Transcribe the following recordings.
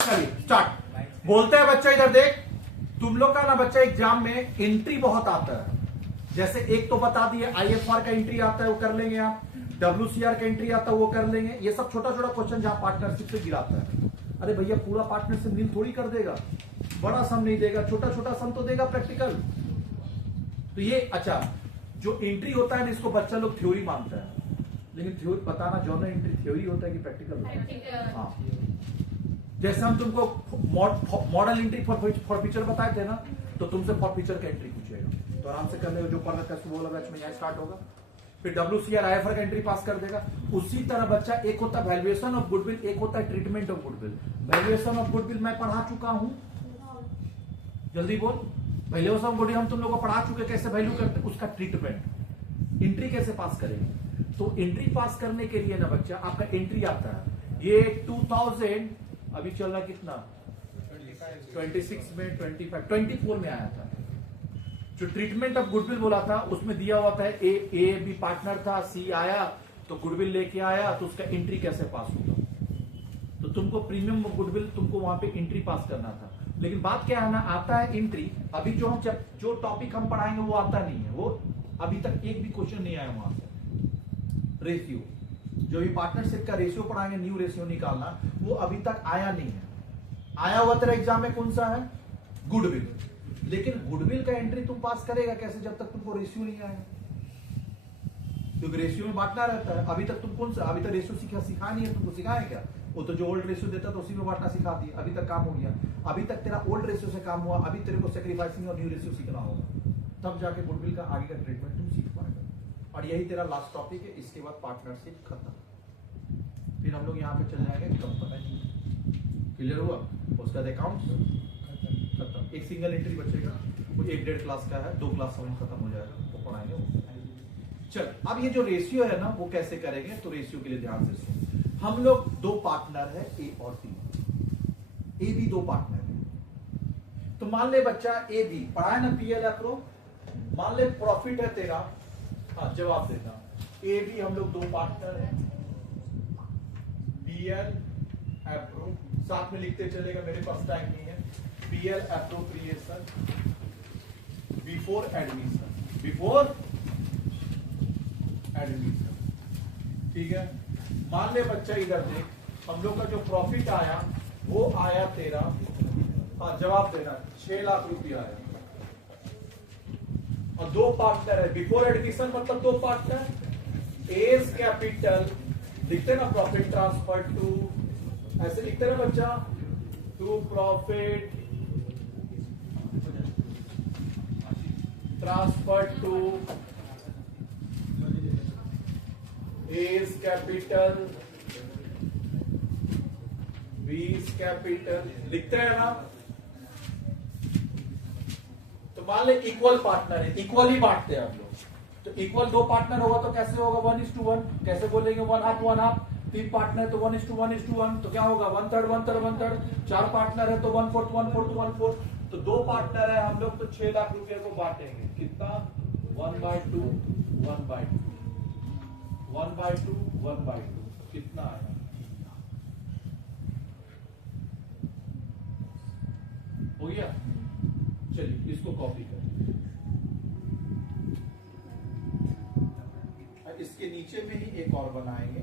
चलिए स्टार्ट। बोलते हैं बच्चा इधर देख, तुम लोग का ना बच्चा एग्जाम में एंट्री बहुत आता है। जैसे एक तो बता दिए IFR का एंट्री आता है, वो कर लेंगे आप। WCR का एंट्री आता है, वो कर लेंगे। ये सब छोटा छोटा क्वेश्चन जहां पार्टनरशिप से गिराता है। अरे भैया पूरा पार्टनरशिप नील थोड़ी कर देगा, बड़ा सम नहीं देगा, छोटा छोटा सम तो देगा प्रैक्टिकल। तो ये अच्छा जो एंट्री होता है ना, इसको बच्चा लोग थ्योरी मानता है, लेकिन थ्योरी पता ना जर्नल एंट्री थ्योरी होता है कि प्रैक्टिकल होता है। हाँ, जैसे हम तुमको मॉडल एंट्री फॉर फीचर बताए थे ना, तो तुमसे फॉर फीचर का एंट्री पूछेगा, तो आराम से कर लेगा। जो पढ़ना का सुबह वाला बैच में यहाँ स्टार्ट होगा, फिर WCR IFR का एंट्री पास कर देगा। उसी तरह बच्चा एक होता है वैल्यूएशन ऑफ गुडविल, एक होता है treatment of goodwill. Valuation of goodwill मैं पढ़ा चुका हूं, जल्दी बोल। वैल्यूएशन ऑफ गुडविल हम तुम लोगों को पढ़ा चुके, कैसे वैल्यू करते, उसका ट्रीटमेंट, एंट्री कैसे पास करेंगे। तो एंट्री पास करने के लिए ना बच्चा आपका एंट्री आता है, ये 2000 अभी चल रहा कितना 26 में 24 में आया था। जो ट्रीटमेंट ऑफ गुडविल बोला था उसमें दिया हुआ था ए बी पार्टनर था, सी आया तो गुडविल लेके आया, तो उसका एंट्री कैसे पास होगा। तो तुमको प्रीमियम गुडविल तुमको वहां पे एंट्री पास करना था। लेकिन बात क्या है ना, आता है एंट्री। अभी जो टॉपिक हम पढ़ाएंगे वो आता नहीं है, वो अभी तक एक भी क्वेश्चन नहीं आया वहां से। रेशियो, जो भी पार्टनरशिप का रेशियो पढ़ाएंगे, न्यू रेशियो निकालना, वो अभी तक आया नहीं है। आया हुआ तेरा एग्जाम में कौन सा है, गुडविल। लेकिन गुडविल का एंट्री तुम पास करेगा कैसे जब तक तुमको रेशियो नहीं आया, क्योंकि रेशियो में बांटना रहता है। अभी तक तुम कौन सा, अभी तक रेशियो सिखा नहीं है, तुमको सिखाए क्या। वो तो जो ओल्ड रेशियो देता था उसी में बांटना सिखा दिया, अभी तक काम हो गया। अभी तक तेरा ओल्ड रेशियो से काम हुआ, अभी तेरे को सेक्रीफाइसिंग और न्यू रेशियो सीखना होगा, तब जाके गुडविल का आगे का ट्रीटमेंट तुम सीख पाएगा। और यही तेरा लास्ट टॉपिक है, इसके बाद पार्टनरशिप खत्म। फिर हम लोग यहाँ पे चल जाएंगे कंपनी। क्लियर हुआ, उसका अकाउंट खत्म। एक सिंगल एंट्री बचेगा, वो 1-1.5 क्लास का है, 2 क्लास में खत्म हो जाएगा, वो पढ़ाएंगे वो। चल अब ये जो रेशियो है ना, वो कैसे करेंगे, तो रेशियो के लिए ध्यान से सुन। हम लोग 2 पार्टनर है, ए और बी। ए बी 2 पार्टनर है। तो मान ले बच्चा ए बी पढ़ाए ना, PL एप्रो, मान ले प्रॉफिट है तेरा। हाँ जवाब देना, ए बी हम लोग 2 पार्टनर है, PL एप्रो साथ में लिखते चलेगा, मेरे पास टाइम नहीं है। PL appropriation before admission, before admission, ठीक है। मान ले बच्चा इधर देख, हम लोग का जो प्रॉफिट आया वो आया तेरा, हाँ जवाब देना, 6 लाख रुपया आया। और 2 पार्टनर है, बिफोर एडमिशन मतलब 2 पार्टनर। एज कैपिटल लिखते ना, प्रॉफिट ट्रांसफर टू, ऐसे लिखते ना बच्चा, to profit transfer to A's capital B's capital, लिखते हैं ना। तो मान ले इक्वल पार्टनर है, इक्वल ही बांटते हैं हम लोग। तो इक्वल 2 पार्टनर होगा तो कैसे होगा, 1:1, कैसे बोलेंगे 1/2 3 पार्टनर तो 1:1 तो क्या होगा 1/3 4 पार्टनर है तो 1/4 तो 2 पार्टनर है हम लोग, तो 6 लाख रुपए को बांटेंगे। कितना 1/2 कितना आया, हो गया। चलिए इसको कॉपी करें, इसके नीचे में ही एक और बनाएंगे।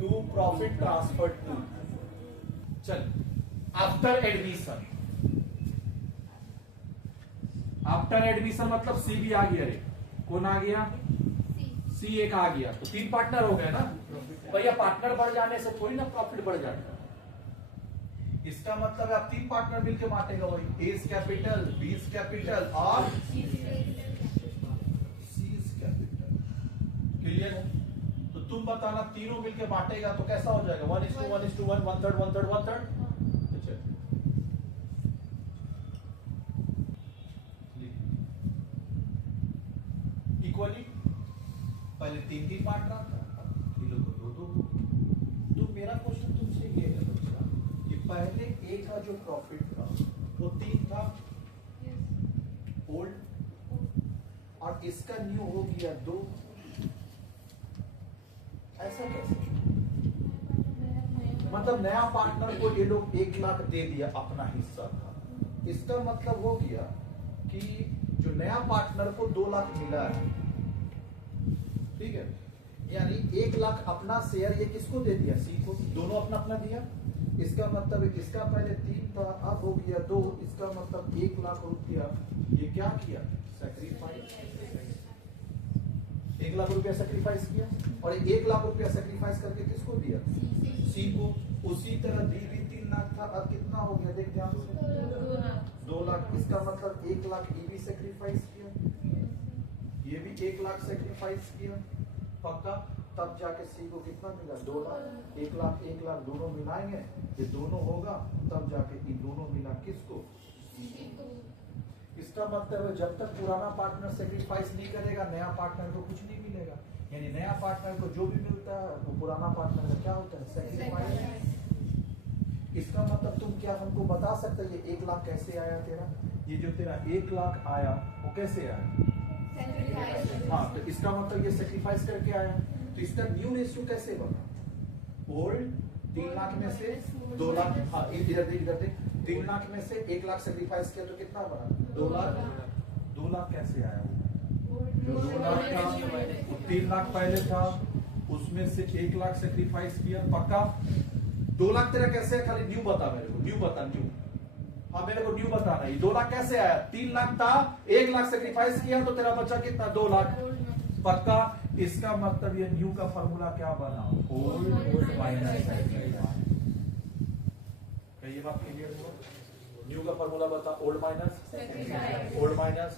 टू प्रॉफिट ट्रांसफर टू, चल आफ्टर एडमिशन, आफ्टर एडमिशन मतलब सी भी आ गया रे, कौन आ गया, सी एक आ गया, तो 3 पार्टनर हो गए ना भैया। पार्टनर बढ़ जाने से थोड़ी ना प्रॉफिट बढ़ जाता है, इसका मतलब आप 3 पार्टनर मिलकर बांटेगा, वही एज कैपिटल, बीस कैपिटल और सीज कैपिटल। क्लियर, तो तुम बताना तीनों मिलकर बांटेगा तो कैसा हो जाएगा, 1:1 1/3 इक्वली। पहले 3 पार्टनर था, तीनों को 2। तो मेरा क्वेश्चन तुमसे ये है बच्चा कि पहले ए का जो प्रॉफिट था वो 3 था ओल्ड, और इसका न्यू हो गया 2, ऐसा कैसे? मतलब नया पार्टनर को ये लोग 1 लाख दे दिया अपना हिस्सा था, इसका मतलब हो गया कि जो नया पार्टनर को 2 लाख मिला है, ठीक है, यानी 1 लाख अपना शेयर ये किसको दे दिया? सी को, दोनों अपना अपना दिया। इसका मतलब इसका पहले 3 था, अब हो गया 2, इसका मतलब 1 लाख रुपया ये क्या किया? सैक्रिफाइस। 1 लाख रुपया सैक्रिफाइस किया, और 1 लाख रुपया सैक्रिफाइस करके किसको दिया? सी को। उसी तरह डी भी 3 लाख था, अब कितना हो गया देख ध्यान से? 2 लाख। इसका मतलब 1 लाख ये भी सैक्रिफाइस किया, ये भी 1 लाख सैक्रिफाइस किया, पक्का। तब जाके सी को कितना मिला? 2 लाख। 1 लाख 1 लाख दोनों मिलाएंगे, ये दोनों होगा, तब जाके ये दोनों मिला किसको? इसका मतलब है जब तक पुराना पार्टनर सैक्रिफाइस नहीं करेगा, नया पार्टनर को कुछ नहीं मिलेगा। यानी नया पार्टनर को जो भी मिलता है वो पुराना पार्टनर का क्या होता है? सैक्रिफाइस। इसका मतलब तुम क्या हमको बता सकते हो ये 1 लाख कैसे आया तेरा? ये जो तेरा 1 लाख आया वो कैसे आया? हाँ, तो इसका मतलब ये सैक्रिफाइस करके आया। तो इसका न्यू रेशियो कैसे बना? ओल्ड 3 लाख में से 2 लाख, हाँ इधर देख 3 लाख में से 1 लाख सैक्रिफाइस किया तो कितना बना? 2 लाख। 2 लाख कैसे आया? जो 2 लाख था 3 लाख पहले था, उसमें से 1 लाख सैक्रिफाइस किया, पक्का। 2 लाख तेरा कैसे है? खाली न्यू बता मेरे को, न्यू बता, न्यू। हाँ मेरे को न्यू बताना है। 2 लाख कैसे आया? 3 लाख था, 1 लाख सैक्रिफाइस किया तो तेरा बचा कितना? 2 लाख, पक्का। इसका मतलब ये न्यू का फॉर्मूला क्या बना? Old minus sacrifice. क्या ये बात क्लियर हुआ? न्यू का फॉर्मूला बता, old minus old minus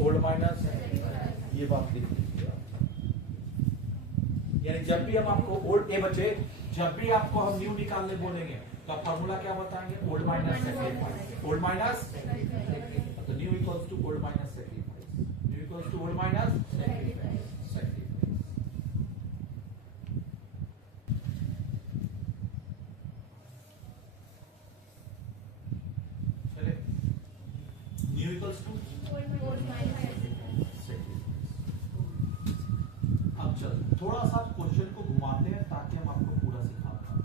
old minus, ये बात लिख लीजिए। यानी जब भी हम आपको ओल्ड ए बचे, जब भी आपको हम न्यू निकालने बोलेंगे तो फॉर्मूला क्या बताएंगे? Old minus sacrifice. Old minus, तो new equals to old minus sacrifice. New equals to old minus sacrifice. चले, new equals to old minus sacrifice. अब चल थोड़ा सा क्वेश्चन को घुमाते हैं ताकि हम आपको पूरा सिखा पाए।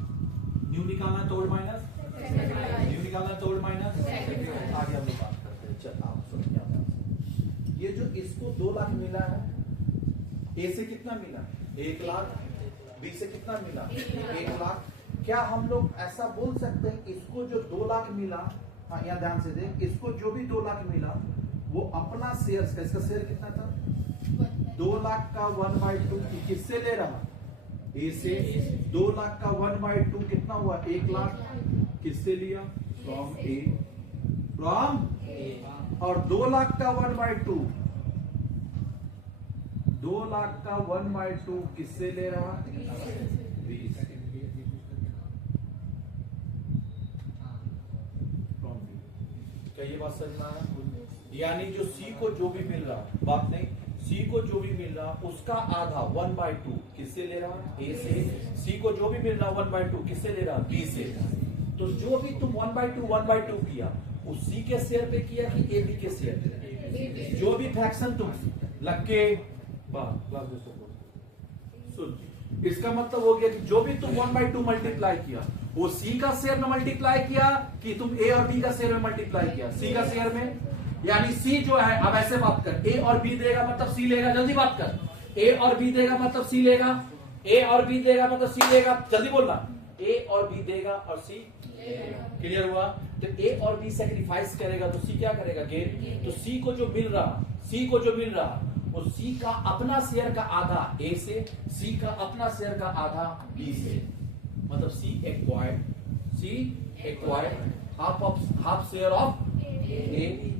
न्यू निकालना है तो ओल्ड माइनस, न्यू निकालना है तो ओल्ड माइनस, आगे हम बात करते हैं। चल आप सुनिए, ये जो इसको 2 लाख मिला है, ए से कितना मिला? 1 लाख। बी से कितना मिला? 1 लाख। क्या हम लोग ऐसा बोल सकते हैं इसको जो 2 लाख मिला, हाँ यहाँ ध्यान से देख, इसको जो भी 2 लाख मिला वो अपना शेयर, इसका शेयर कितना था? 2 लाख का 1/2 किससे ले रहा? ए से। 2 लाख का 1/2 कितना हुआ? 1 लाख। किससे लिया? From A, from. और 2 लाख का 1/2, 2 लाख का 1/2 किससे ले रहा? बी से। From B. क्या ये बात समझ में आया? यानी जो सी को जो भी मिल रहा, बात नहीं, सी को जो भी मिल रहा उसका आधा 1/2 किससे ले रहा? ए से। सी को जो भी मिल रहा 1/2 किससे ले रहा? बी से। तो जो भी तुम 1/2 किया उस सी के शेयर पे किया कि ए बी के शेयर पे? जो भी फ्रैक्शन तुम लग के सुन, इसका मतलब हो गया कि जो भी तुम 1/2 मल्टीप्लाई किया वो सी का शेयर में मल्टीप्लाई किया कि तुम ए और बी का शेयर में मल्टीप्लाई किया? सी का शेयर में। यानी सी जो है, अब ऐसे बात कर, ए और बी देगा मतलब सी लेगा, जल्दी बात कर। ए और बी देगा मतलब सी लेगा, ए और बी देगा मतलब सी लेगा, जल्दी बोलना। ए और बी देगा और सी क्लियर हुआ? तो ए और बी सैक्रिफाइस करेगा तो सी क्या करेगा? गेन। तो सी को जो मिल रहा, सी को जो मिल रहा वो सी का अपना शेयर का आधा ए से, सी का अपना शेयर का आधा बी से। मतलब C acquired half share of A,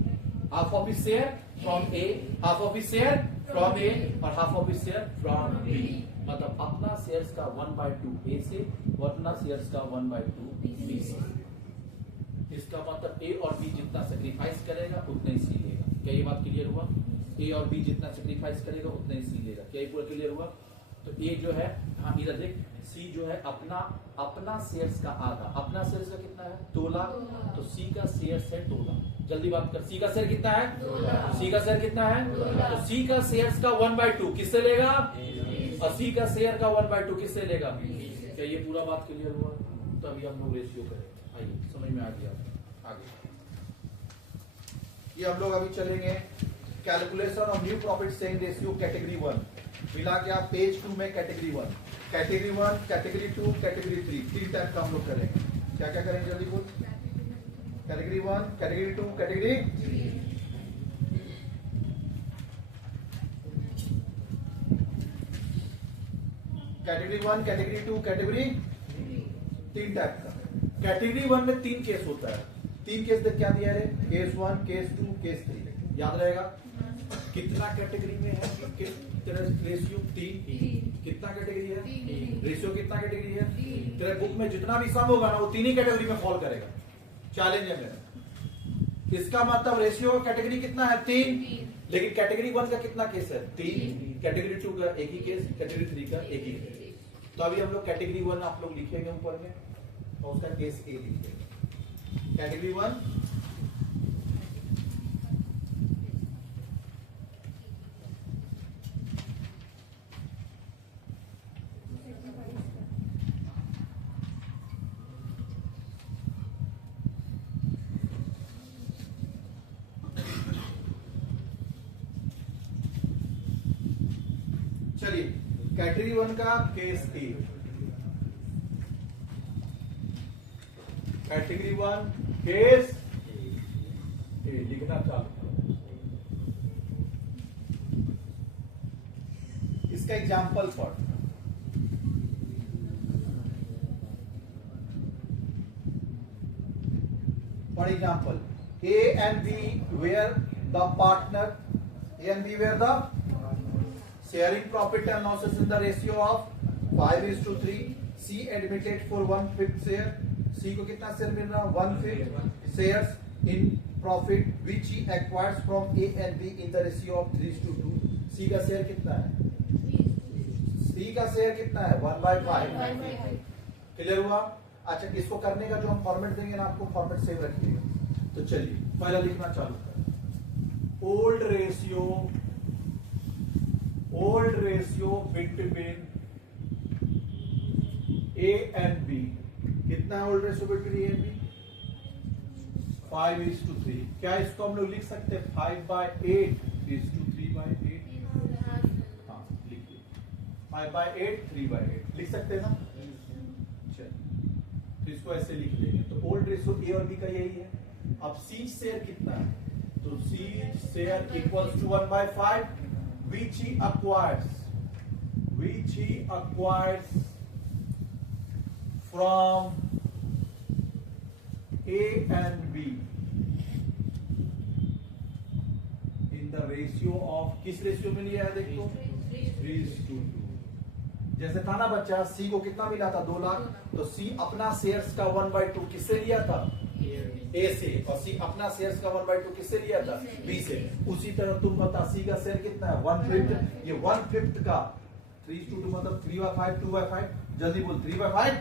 half of his share from A, half of his share from A और half of his share from B। मतलब अपना शेयर्स का 1/2 A से और अपना शेयर्स का 1/2 B से। इसका मतलब A और B जितना सेक्रीफाइस करेगा उतना ही C लेगा। क्या ये बात क्लियर हुआ? A और B जितना सेक्रीफाइस करेगा उतना ही C लेगा। क्या ये पूरा क्लियर हुआ? तो A जो है, हाँ इधर देख, C जो है अपना शेयर्स का आधा, अपना शेयर्स का कितना है? 2 लाख। तो C का शेयर्स है 2 लाख। जल्दी बात कर, C का शेयर कितना है? C का शेयर कितना है? तो C का शेयर्स का 1/2 किससे लेगा? 80 का शेयर का 1/2 किससे लेगा? क्या ये पूरा बात क्लियर हुआ? तो अभी हम लोग रेशियो करें, आइए समझ में आ गया। आगे ये हम लोग अभी चलेंगे calculation of new profit sharing ratio category 1, मिला के आप पेज 2 में category 1, category 1, category 2, category 3, 3 type का हम लोग करेंगे। क्या क्या करेंगे जल्दी बोल? Category 1, category 2, category 1, category 2, category 3 type का। कैटेगरी 1 में 3 केस होता है। 3 केस देख क्या दिया है? Case 1, case 2, case 3। याद रहेगा कितना कैटेगरी में है रेशियो? 3। कितना कैटेगरी है रेशियो? कितना कैटेगरी है? तेरे बुक में जितना भी सम होगा ना वो 3 ही कैटेगरी में फॉल करेगा। चैलेंज है मेरा। इसका मतलब रेशियो कैटेगरी कितना है? 3। लेकिन कैटेगरी 1 का कितना केस है? 3। कैटेगरी 2 का एक ही केस, कैटेगरी 3 का एक ही केस। तो अभी हम लोग कैटेगरी 1 आप लोग लिखेंगे ऊपर में और उसका केस ए लिखेंगे। कैटेगरी 1 चलिए कैटेगरी 1 का case A. Category 1 case A लिखना चालू करो। इसका एग्जांपल पढ़। For example A and B were the partner, A and B were the sharing profit and losses in the ratio of 5:3. C admitted for 1/5 share. C को कितना share मिल रहा? 1/5 shares in profit which he acquires from A and B in the ratio of 3:2. C का share कितना है? C का share कितना है? 1/5। Clear हुआ? अच्छा, इसको करने का जो हम फॉर्मेट देंगे ना आपको, फॉर्मेट सेव रखिएगा। तो चलिए पहला लिखना चालू करें। Old ratio between A and B. कितना है old ratio between A and B? 5:3। क्या इसको हम लोग लिख सकते हैं 5/8 to 3/8? हाँ लिखिए 5/8 3/8 लिख सकते हैं ना? चलिए तो इसको ऐसे लिख लेंगे। तो ओल्ड रेशियो ए और बी का यही है। अब सी शेयर कितना है? तो C share equals to 1/5 which he acquires from A and B in the ratio of, किस रेशियो में लिया है देखो? 3:2। जैसे था ना बच्चा, सी को कितना मिला था? 2 लाख। तो सी अपना शेयर्स का 1/2 किससे लिया था? ए से। और सी अपना शेयर्स का 1/2 किससे लिया था? बी से। उसी तरह तुम बता सी का शेयर कितना है? 1/5। ये 1/5 का 3:2 मतलब 3/5 2/5। जल्दी बोल 3/5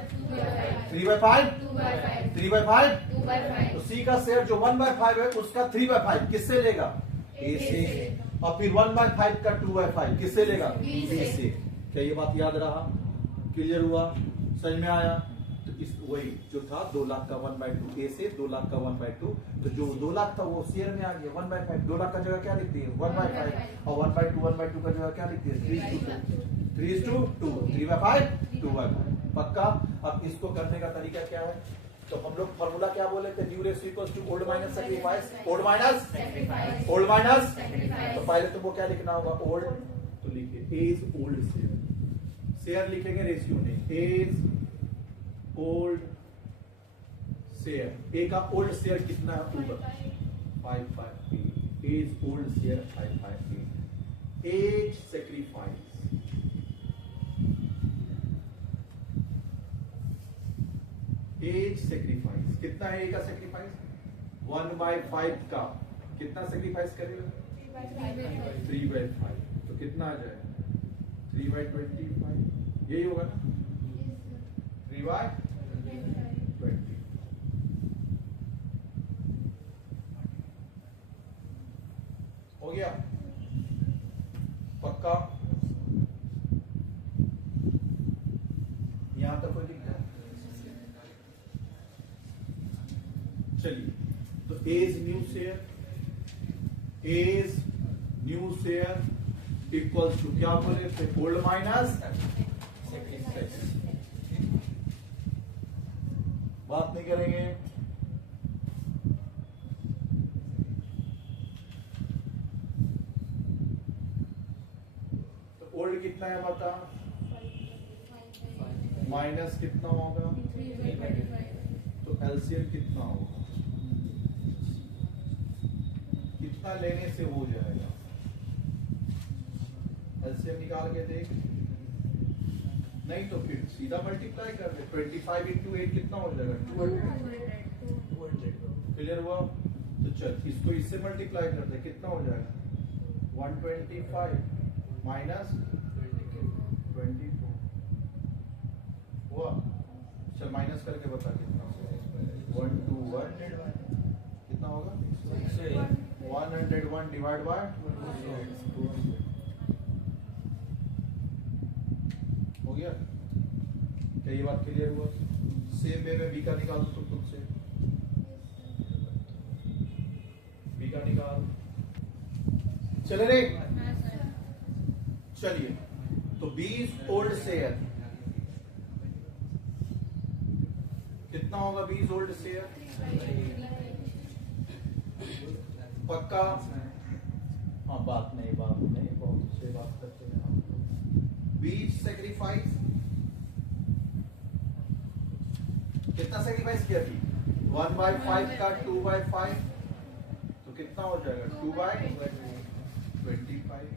3/5 3/5। तो सी का शेयर जो 1/5 है उसका 3/5 किससे लेगा? ए से। और फिर 1/5 का 2/5 किससे लेगा? बी से। क्या ये बात याद रहा? क्लियर हुआ? समझ में आया? तो इस वही जो था 2 लाख का 1/2 ए से, 2 लाख का 1/2। तो जो 2 लाख था वो शेयर में आ गया 1/5। 2 लाख का जगह क्या लिख दिए? 1/5। और 1/2 का जगह क्या लिख दिए? 3:2 3/5 2/5। पक्का? अब इसको करने का तरीका क्या है? तो हम लोग फॉर्मूला क्या बोले थे? New ratio equals to old minus sacrifice. Old minus. तो पहले तुमको क्या लिखना होगा? ओल्ड। तो लिखिए A is old share. Share लिखेंगे रेशियो नहीं। A is old share. A का ओल्ड शेयर कितना है? 5/8। A is old share 5/8। A's sacrifice. A's sacrifice कितना है? ए का सैक्रिफाइस 1/5 का कितना सैक्रिफाइस करेगा? 3/5। तो कितना आ जाएगा? 3/25। यही होगा ना? 3/20 हो गया? पक्का? चलिए, तो A's new share, A's new share equals to क्या बोले थे, ओल्ड माइनस बात नहीं करेंगे। तो ओल्ड कितना है बता, माइनस कितना होगा, तो एलसीएम कितना होगा, कितना लेने से हो जाएगा, एलसीएम निकाल के देख, नहीं तो फिर सीधा मल्टीप्लाई कर दे, 25 इंटू 8 कितना हो जाएगा, 200। क्लियर हुआ, तो चल इसको इससे मल्टीप्लाई कर दे, कितना हो जाएगा, 125 माइनस 24 हुआ। चल माइनस करके बता कितना, 121 कितना होगा, 101 डिवाइड बाय 200 हो गया। क्या ये बात क्लियर हुआ? सेम वे में बी का निकाल दो, तो खुद से बी का निकाल, चले रे। चलिए, तो 20 ओल्ड शेयर कितना होगा, 20 ओल्ड शेयर पक्का? हाँ बात नहीं बहुत अच्छी बात करते हैं हम। 20 सेक्रीफाइस कितना सेक्रीफाइस किया थी, 1/5 का 2/5, तो कितना हो जाएगा 2/25।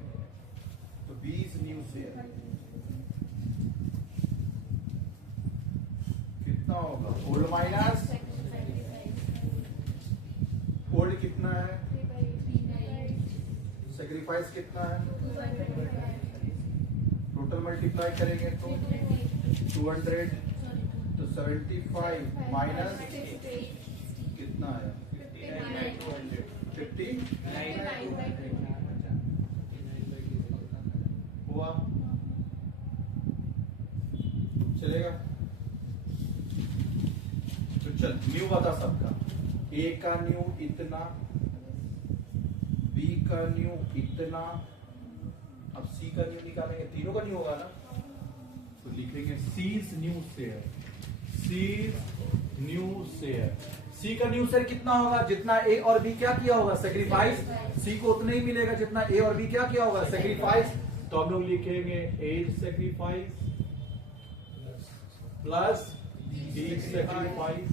तो 20 न्यू शेयर कितना होगा, ओल्ड माइनस ओल्ड कितना है, सेक्रीफाइस कितना है, टोटल मल्टीप्लाई करेंगे तो 200, तो 75 माइनस कितना है, 59 हुआ, चलेगा। तो चल न्यू बता सबका, ए का न्यू इतना, बी का न्यू इतना, अब सी का न्यू निकालेंगे, तीनों का न्यू होगा ना, तो लिखेंगे C's new share, C's new share. C का न्यू शेयर कितना होगा, जितना ए और बी क्या किया होगा, सेक्रीफाइस, सी को उतना ही मिलेगा जितना ए और बी क्या किया होगा, सेक्रीफाइस। तो हम लोग लिखेंगे A's sacrifice plus B sacrifice.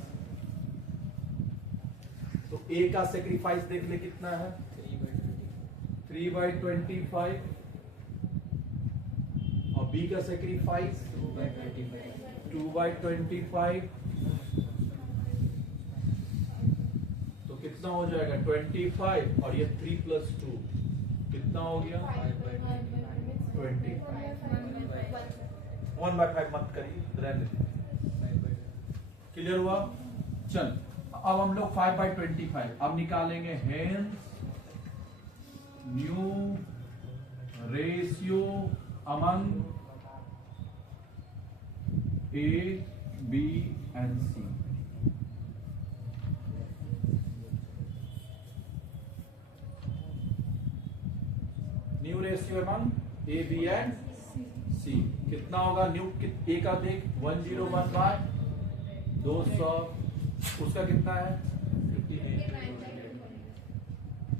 तो ए का सेक्रीफाइस देख ले कितना है, 3/25, और बी का सेक्रीफाइस 2/25। तो कितना हो जाएगा 25, और ये 3 + 2 कितना हो गया 20। 1/5 मत करिए, रहने दीजिए। क्लियर हुआ? चल अब हम लोग 5/25 अब निकालेंगे, hence new ratio among A B and C. New ratio among A B and C कितना होगा, न्यू ए का देख 101/200, उसका कितना है 58,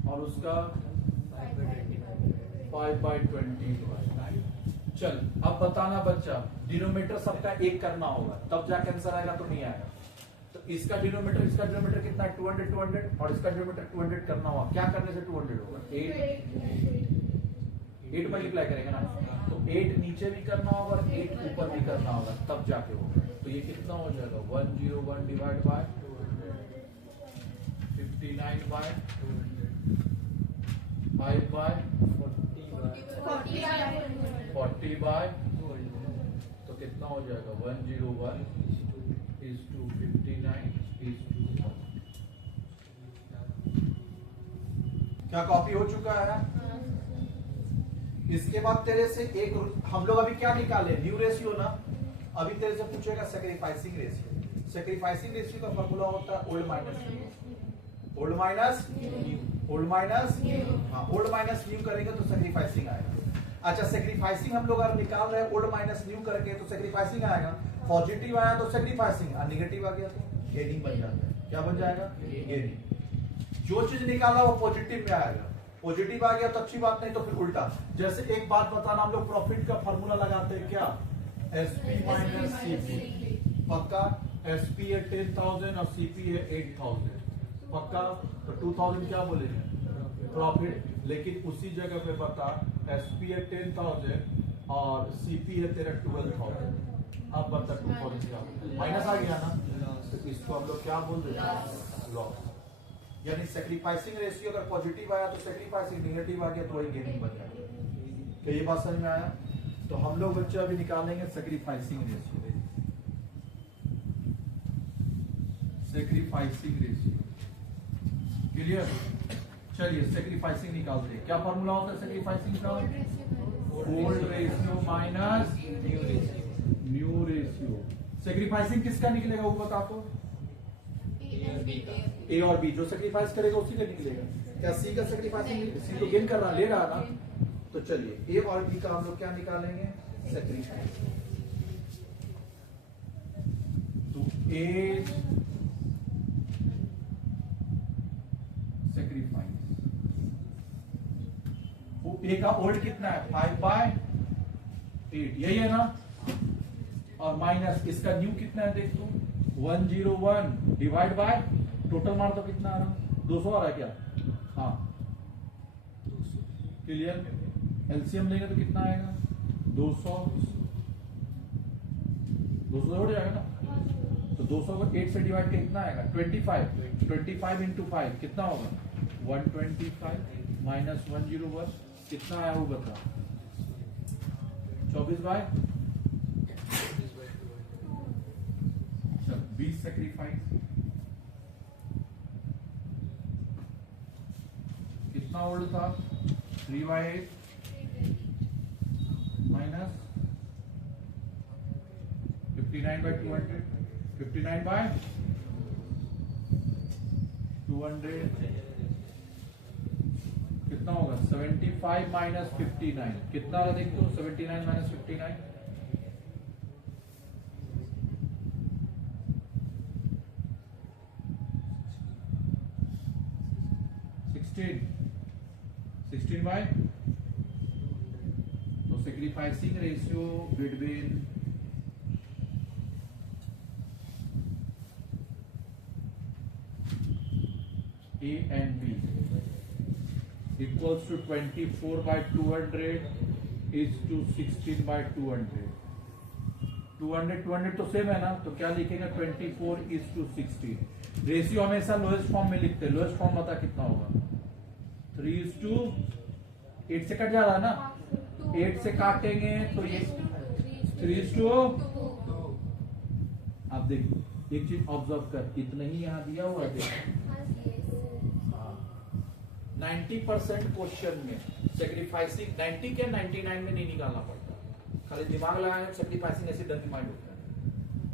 और उसका 5/25। चल अब बताना बच्चा, डिनोमीटर सबका एक करना होगा, तब जाके आंसर आएगा, तो नहीं आएगा। तो इसका डिनोमीटर कितना है 200, 200, और इसका डिनोमीटर 200 करना होगा। क्या करने से 200 होगा, 8 मल्टीप्लाई करेंगे ना, तो 8 नीचे भी करना होगा और 8 ऊपर भी करना होगा, तब जाके होगा। तो ये कितना हो जाएगा 101 डिवाइड बाय 59/200, 5/40/, तो कितना हो जाएगा 101 is to 59 is to 1। क्या कॉपी हो चुका है? इसके बाद तेरे से एक हम लोग अभी क्या निकाले, न्यू रेशियो ना, अभी तेरे से पूछेगा सेक्रीफाइसिंग रेशियो। सेक्रीफाइसिंग रेशियो का फॉर्मूला होता है old minus new. Old minus old minus हाँ, ओल्ड माइनस न्यू करेंगे तो सेक्रीफाइसिंग आएगा। अच्छा, सेक्रीफाइसिंग हम लोग अगर निकाल रहे हैं ओल्ड माइनस न्यू करके तो सेक्रीफाइसिंग आएगा। पॉजिटिव आया तो सेक्रीफाइसिंग, और निगेटिव आ गया तो गेनिंग बन जाता है। क्या बन जाएगा? गेनिंग। जो चीज निकाला वो पॉजिटिव में आएगा। पॉजिटिव आ गया तो अच्छी बात, नहीं तो फिर उल्टा। जैसे एक बात बताना, हम लोग प्रॉफिट का फॉर्मूला लगाते हैं क्या? SP minus CP. पक्का? एसपी है 10,000 और सीपी है 8,000। पक्का? तो 2,000 क्या बोलेंगे? प्रॉफिट। लेकिन उसी जगह पे बता, एसपी है 10,000 और सीपी है तेरा 12,000। अब बता 2,000 क्या माइनस आ गया ना, तो इसको हम लोग क्या बोल रहे हैं? लॉस। यानी सेक्रीफाइसिंग रेशियो अगर पॉजिटिव आया तो सेक्रीफाइसिंग, निगेटिव आ गया तो वही गेनिंग बन जाएगा। तो ये बात समझ में आया? तो हम लोग बच्चे अभी निकालेंगे sacrificing ratio. Sacrificing ratio clear? चलिए सेक्रीफाइसिंग निकालते हैं। क्या फॉर्मूला होता है सेक्रीफाइसिंग का? Old ratio minus new ratio. Sacrificing किसका निकलेगा वो बता तो? ए और बी। जो सेक्रीफाइस करेगा उसी का निकलेगा। क्या सी का सेक्रीफाइसिंग? सी तो गेन कर रहा, ले रहा ना। तो चलिए ए और बी का हम लोग क्या निकालेंगे? सेक्रीफाइस। तो ए सेक्रीफाइस, ए का ओल्ड कितना है? 5/8, यही है ना। और माइनस इसका न्यू कितना है देख तो? 101 डिवाइड बाय टोटल मार तो कितना आ रहा? 200 आ रहा है क्या? हाँ क्लियर। एलसीएम लेंगे तो कितना आएगा? 200 हो जाएगा ना। तो 200 को 8 से डिवाइड के कितना आएगा? 25 इंटू 5 कितना होगा? 125 माइनस 101 कितना आया वो बता? 24/20 सेक्रीफाइस कितना ओल्ड था? 3/8 माइनस 59/200। 59/200 कितना होगा? 75 माइनस 59 कितना होगा देखो? 79 माइनस 59 16 बाय। तो sacrificing ratio between A and B equals to 24/200 is to 16/200। 200 तो सेम है ना, तो क्या लिखेगा? 24:16। रेशियो हमेशा लोएस्ट फॉर्म में लिखते हैं। लोएस्ट फॉर्म बता कितना होगा? 3:8 से कट जा रहा है ना। 8 से काटेंगे तो ये 3:2। आप देखो एक चीज ऑब्जर्व कर, इतना ही यहाँ दिया हुआ है। 90% क्वेश्चन में सेक्रीफाइसिंग 90 के 99 में नहीं निकालना पड़ता। खाली दिमाग लगाएंगे सेक्रीफाइसिंग ऐसे डन माइंड होता है।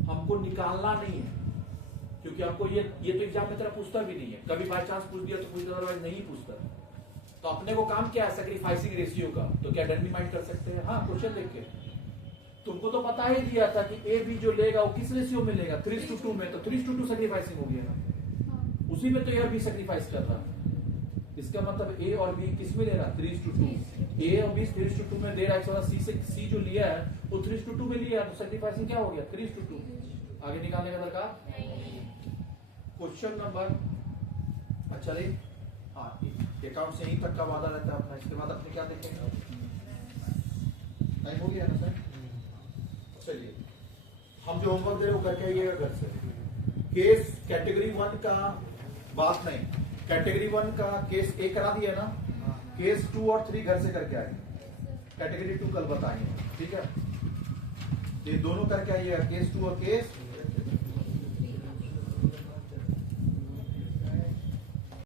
हमको निकालना नहीं है, क्योंकि आपको ये तो एग्जाम में तरह पूछता भी नहीं है। कभी बाय चांस पूछ दिया तो पूछ, अदरवाइज नहीं पूछता। तो अपने को काम क्या है? सेक्रीफाइसिंग रेशियो का। तो क्या डन माइंड कर सकते हैं? हाँ, क्वेश्चन देख के तुमको तो पता ही दिया था कि ए बी जो लेगा वो किस रेशियो में लेगा? 3:2 में। तो 3:2 सेक्रीफाइसिंग हो गया ना, उसी में तो ए और बी सेक्रीफाइस कर रहा है। इसका मतलब ए और बी किस में ले रहा है? 3:2। ए और बी 3:2 में दे रहा है। सी जो लिया है वो 3:2 में लिया है, तो सेक्रीफाइसिंग क्या हो गया? 3:2। आगे निकालने का दरकार क्वेश्चन नंबर। अच्छा रे, हाँ अकाउंट से ही तक का वादा रहता है अपना। इसके बाद अपने क्या देखेंगे? टाइम हो गया ना सर? चलिए हम जो होमवर्क दे रहे वो करके आइएगा घर से। केस कैटेगरी 1 का बात नहीं, कैटेगरी 1 का केस ए करा दिया ना। केस 2 और 3 घर से करके आएंगे। कैटेगरी 2 कल बताएंगे, ठीक है? ये दोनों करके आइएगा, केस 2 और केस